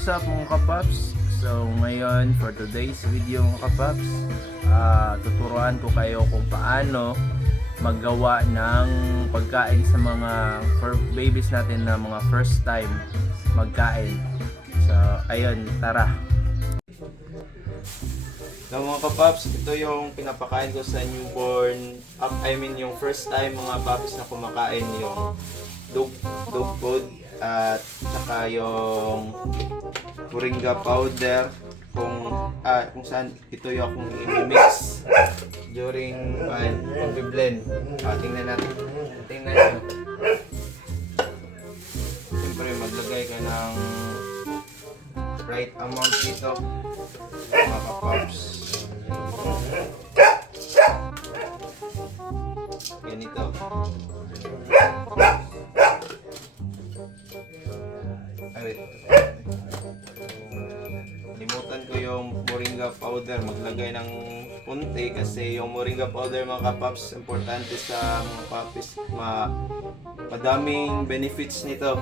What's up mga kapaps? So ngayon for today's video mga kapaps, tuturuan ko kayo kung paano maggawa ng pagkain sa mga babies natin na mga first time magkain. So ayun, tara. So mga kapaps, ito yung pinapakain ko sa newborn, yung first time mga puppies na kumakain yung dog food at saka yung moringa powder kung saan ito yung akong i-mix during pag-blend. Tingnan natin. Tingnan nyo. Siyempre maglagay ka ng right amount dito mga kapaps. Ganito. Limutan ko yung moringa powder, maglagay ng punti kasi yung moringa powder mga kapaps importante sa mga puppies, madaming benefits nito.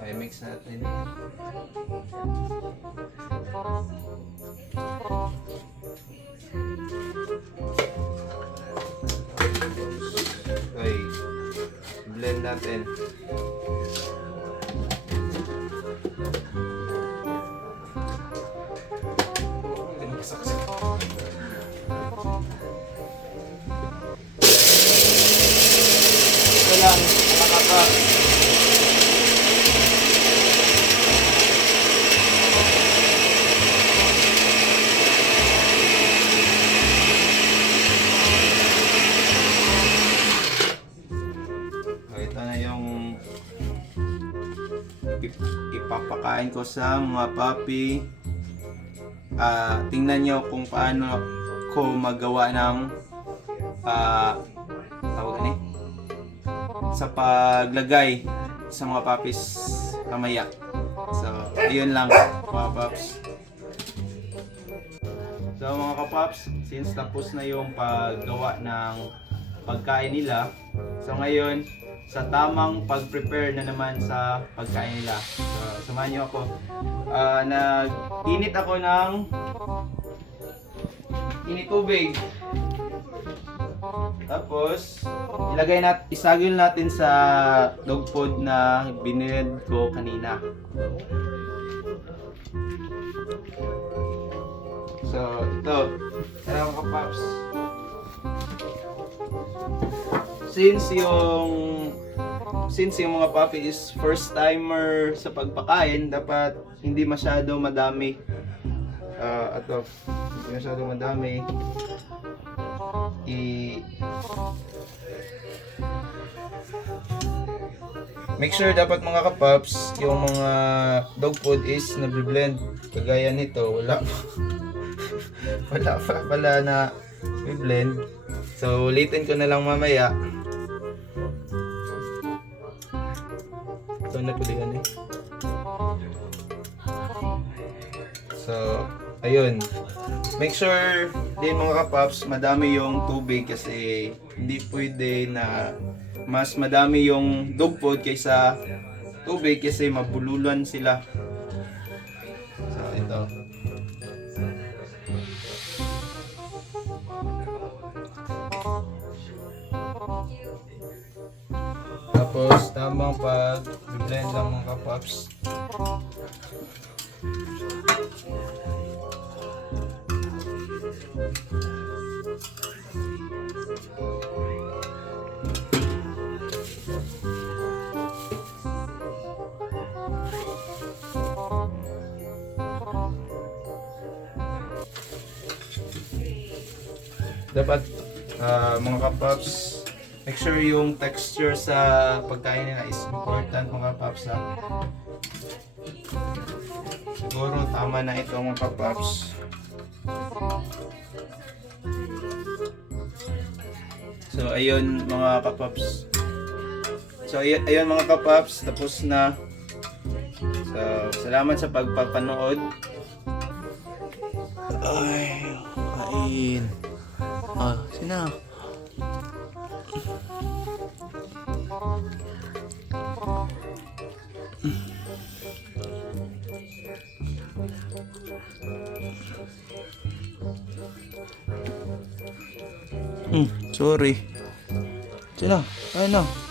Okay, mix natin. Okay, blend natin. Ito lang, nakakapag. Ito na yung ipapakain ko sa mga puppy. Tingnan nyo kung paano ko magawa ng tawag ni sa paglagay sa mga puppies mamaya. So ayun lang mga paps. So mga kapaps, since tapos na yung paggawa ng pagkain nila, so ngayon sa tamang pag-prepare na naman sa pagkain nila. So samahan nyo ako. Nag-init ako ng tubig. Tapos isagil natin sa dog food na binilid ko kanina. So ito, tara mga paps. Since yung mga puppy is first timer sa pagpakain, dapat hindi masyado madami. Hindi masyado madami. Make sure dapat mga kapaps, yung mga dog food is na-blend. Kagaya nito, wala pa pala na i-blend. So ulitin ko na lang mamaya. Ito na pala yan eh. So ayun, make sure din mga kapaps madami yung tubig kasi hindi pwede na mas madami yung dog food kaysa tubig kasi mabululan sila. So ito. Tapos tamang pag-blend lang mga kapaps. Dapat mga kapaps, make sure yung texture sa pagkain nila is important mga kapaps. Siguro tama na ito mga kapaps. So ayun mga kapaps. Ayun mga kapaps, tapos na. So salamat sa pagpapanood. Ay, kain. Sino? Sorry. Sino? Ayun na.